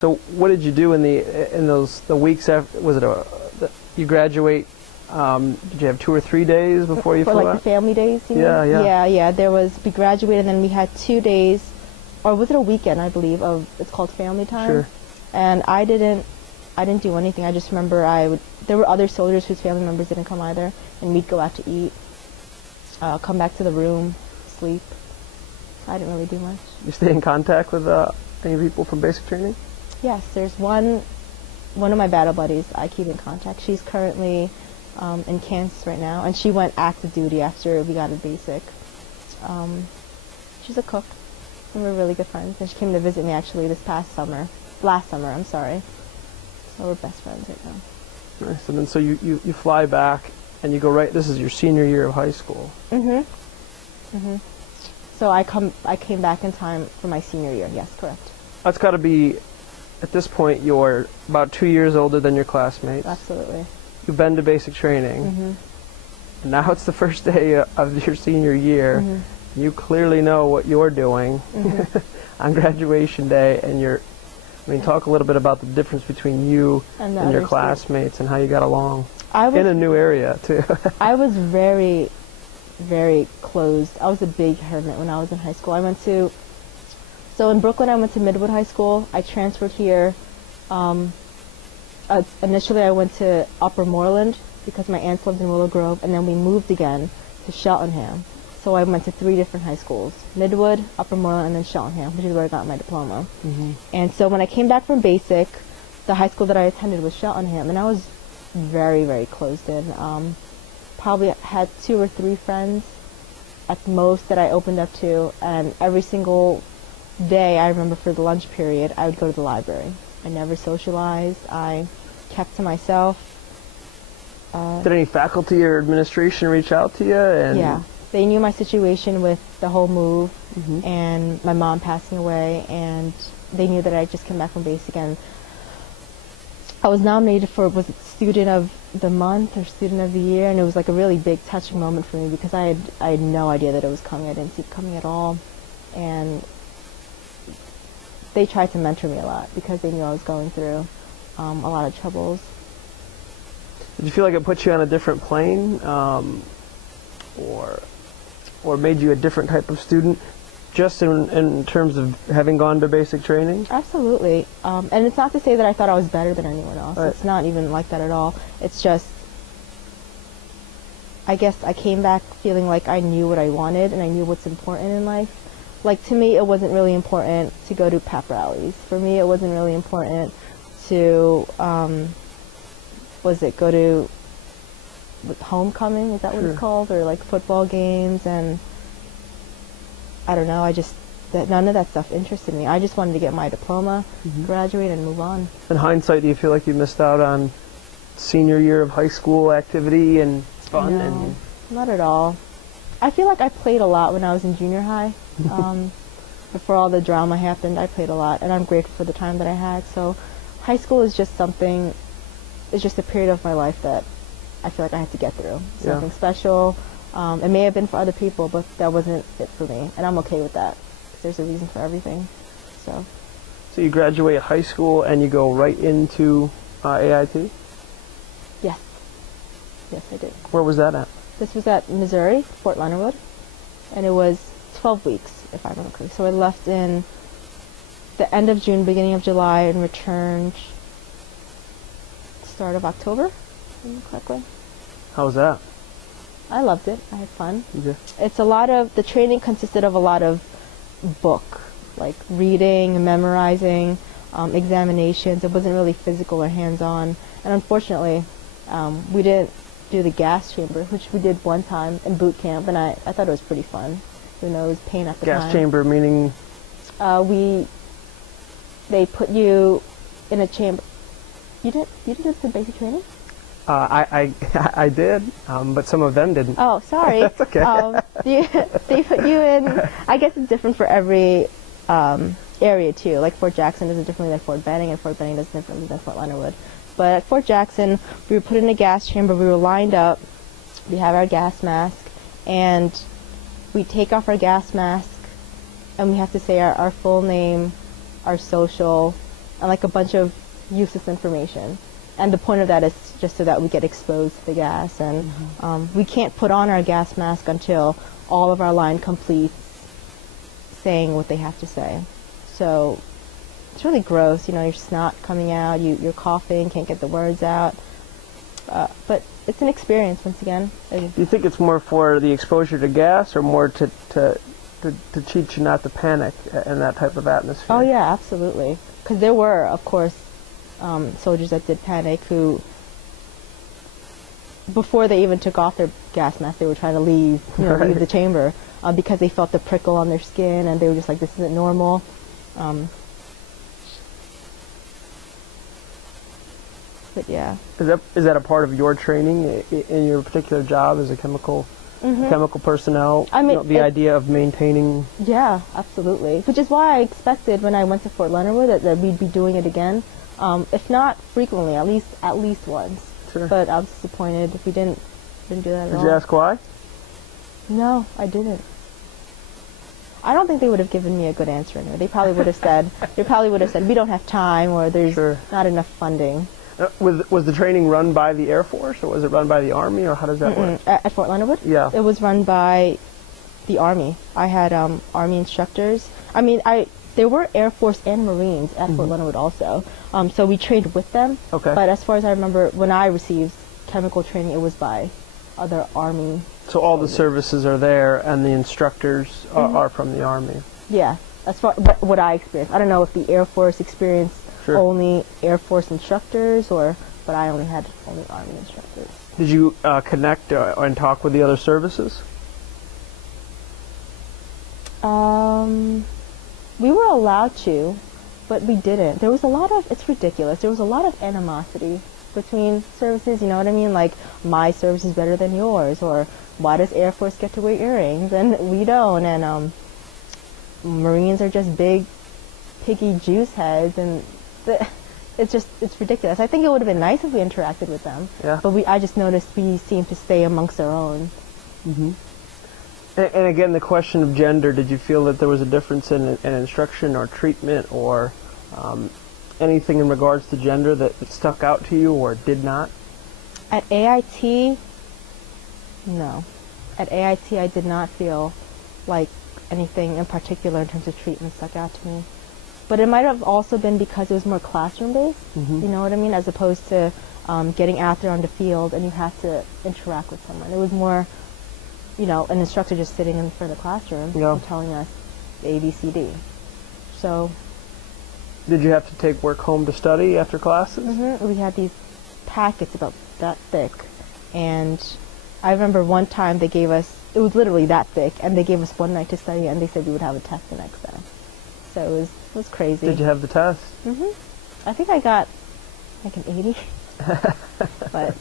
So what did you do in the weeks after? Was it you graduate? Did you have 2 or 3 days before you flew For like out? the family days, you mean? Yeah. There was, we graduated and then we had 2 days, or was it a weekend, I believe, it's called family time. Sure. And I didn't do anything. I just remember there were other soldiers whose family members didn't come either, and we'd go out to eat, come back to the room, sleep. I didn't really do much. You stay in contact with any people from basic training? Yes, there's one of my battle buddies I keep in contact. She's currently in Kansas right now, and she went active duty after we got a basic. She's a cook, and we're really good friends, and she came to visit me actually last summer, I'm sorry. So we're best friends right now. Nice. And then so you fly back and you go right, this is your senior year of high school. So I came back in time for my senior year, yes, correct. That's got to be, at this point, you're about 2 years older than your classmates. Absolutely. You've been to basic training. And now it's the first day of your senior year. You clearly know what you're doing on graduation day, and talk a little bit about the difference between you and your classmates and how you got along in a new area, too. I was very, very closed. I was a big hermit when I was in high school. So in Brooklyn, I went to Midwood High School. I transferred here. Initially, I went to Upper Moreland because my aunts lived in Willow Grove, and then we moved again to Cheltenham. So I went to 3 different high schools: Midwood, Upper Moreland, and then Cheltenham, which is where I got my diploma. And so when I came back from basic, the high school that I attended was Cheltenham, and I was very, very closed in. Probably had 2 or 3 friends at most that I opened up to, and every single day, I remember for the lunch period, I would go to the library. I never socialized. I kept to myself. Did any faculty or administration reach out to you? Yeah. They knew my situation with the whole move and my mom passing away, and they knew that I just came back from basic, and I was nominated for, was it Student of the Month or Student of the Year, and it was like a really big touching moment for me because I had no idea that it was coming. I didn't see it coming at all, and they tried to mentor me a lot because they knew I was going through a lot of troubles. Did you feel like it put you on a different plane, or made you a different type of student, just in terms of having gone to basic training? Absolutely. And it's not to say that I thought I was better than anyone else. Right. It's not even like that at all. It's just, I guess I came back feeling like I knew what I wanted and I knew what's important in life. Like, to me, it wasn't really important to go to pep rallies. For me, it wasn't really important to, go to homecoming, is that what it's called? Or like football games, and I don't know, none of that stuff interested me. I just wanted to get my diploma, graduate, and move on. In hindsight, do you feel like you missed out on senior year of high school activity and fun? No, not at all. I feel like I played a lot when I was in junior high. Before all the drama happened, I played a lot, and I'm grateful for the time that I had. So high school is just something, it's just a period of my life that I feel like I had to get through. Something special. It may have been for other people, but that wasn't it for me, and I'm okay with that, because there's a reason for everything. So you graduate high school and you go right into AIT? Yes. Yes, I did. Where was that at? This was at Missouri, Fort Leonard Wood, and it was 12 weeks, if I remember correctly. So I left in the end of June, beginning of July, and returned start of October, if I remember correctly. How was that? I loved it. I had fun. Yeah. The training consisted of a lot of book, like reading, memorizing, examinations. It wasn't really physical or hands-on. And unfortunately, we didn't do the gas chamber, which we did one time in boot camp, and I thought it was pretty fun. Even though it was pain at the time. Gas chamber meaning? They put you in a chamber. You didn't do the basic training? I did, but some of them didn't. Oh, sorry. That's okay. They put you in, I guess it's different for every area too. Like Fort Jackson does it differently than Fort Benning, and Fort Benning does it differently than Fort Leonard Wood. But at Fort Jackson, we were put in a gas chamber, we were lined up, we have our gas mask, and we take off our gas mask, and we have to say our full name, our social, and like a bunch of useless information. And the point of that is just so that we get exposed to the gas, and we can't put on our gas mask until all of our line completes saying what they have to say. So it's really gross, you know, your snot coming out, you're coughing, can't get the words out. But it's an experience, once again. Do you think it's more for the exposure to gas, or more to teach you not to panic in that type of atmosphere? Oh yeah, absolutely. Because there were, of course, soldiers that did panic who, before they even took off their gas mask, they were trying to leave, leave the chamber because they felt the prickle on their skin, and they were just like, this isn't normal. But yeah. Is that a part of your training in your particular job as a chemical personnel? I mean, the idea of maintaining. Yeah, absolutely. Which is why I expected when I went to Fort Leonard Wood that we'd be doing it again, if not frequently, at least once. Sure. But I was disappointed if we didn't do that at all. Did you ask why? No, I didn't. I don't think they would have given me a good answer anyway. They probably would have said, we don't have time, or there's not enough funding. Was the training run by the Air Force, or was it run by the Army, or how does that work? At Fort Leonard Wood? Yeah. It was run by the Army. I had Army instructors. I mean, there were Air Force and Marines at Fort Leonard Wood also. So we trained with them. Okay. But as far as I remember, when I received chemical training, it was by other Army. So all the services are there, and the instructors are from the Army. Yeah. As far what I experienced. I don't know if the Air Force experienced only Air Force instructors, but I only had Army instructors. Did you connect and talk with the other services? We were allowed to, but we didn't. There was a lot of, it's ridiculous, there was a lot of animosity between services, you know what I mean? Like, my service is better than yours, or why does Air Force get to wear earrings and we don't? And Marines are just big, piggy juice heads, and it's ridiculous. I think it would have been nice if we interacted with them, but I just noticed we seemed to stay amongst our own. And again, the question of gender, did you feel that there was a difference in instruction or treatment, or anything in regards to gender that stuck out to you or did not? At AIT, no. At AIT, I did not feel like anything in particular in terms of treatment stuck out to me. But it might have also been because it was more classroom-based, you know what I mean, as opposed to getting out there on the field and you have to interact with someone. It was more, you know, an instructor just sitting in front of the classroom and telling us A, B, C, D. So. Did you have to take work home to study after classes? We had these packets about that thick, and I remember one time they gave us, it was literally that thick, and they gave us one night to study, and they said we would have a test the next day. So it was crazy. Did you have the test? I think I got like an 80. But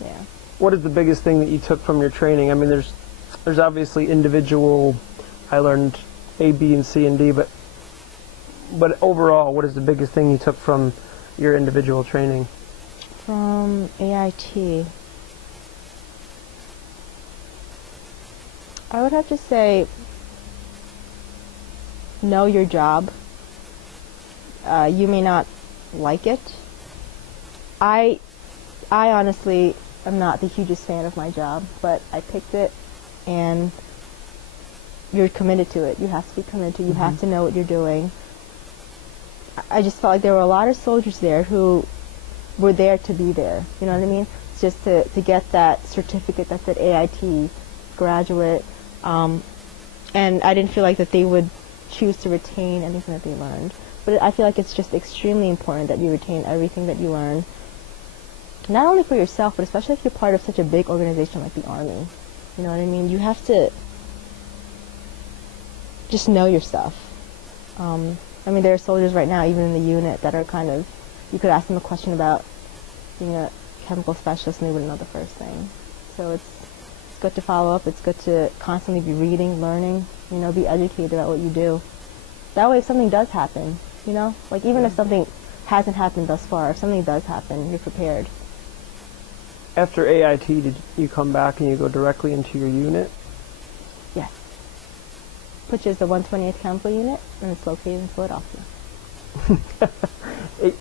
yeah. What is the biggest thing that you took from your training? I mean, there's obviously individual. I learned A, B, and C, and D, but overall, what is the biggest thing you took from your individual training? From AIT, I would have to say, know your job. You may not like it. I honestly am not the hugest fan of my job, but I picked it, and you're committed to it. You have to be committed to it. You have to know what you're doing. I just felt like there were a lot of soldiers there who were there to be there. You know what I mean? It's just to get that certificate that said AIT graduate, and I didn't feel like that they would choose to retain anything that they learned. But I feel like it's just extremely important that you retain everything that you learn, not only for yourself, but especially if you're part of such a big organization like the Army. You know what I mean? You have to just know your stuff. I mean, there are soldiers right now, even in the unit, that are kind of, you could ask them a question about being a chemical specialist and they wouldn't know the first thing. So it's good to follow up. It's good to constantly be reading, learning, you know, be educated about what you do. That way, if something does happen, you know, like even if something hasn't happened thus far, if something does happen, you're prepared. After AIT, did you come back and you go directly into your unit? Yes. Which is the 128th Chemical Unit, and it's located in Philadelphia.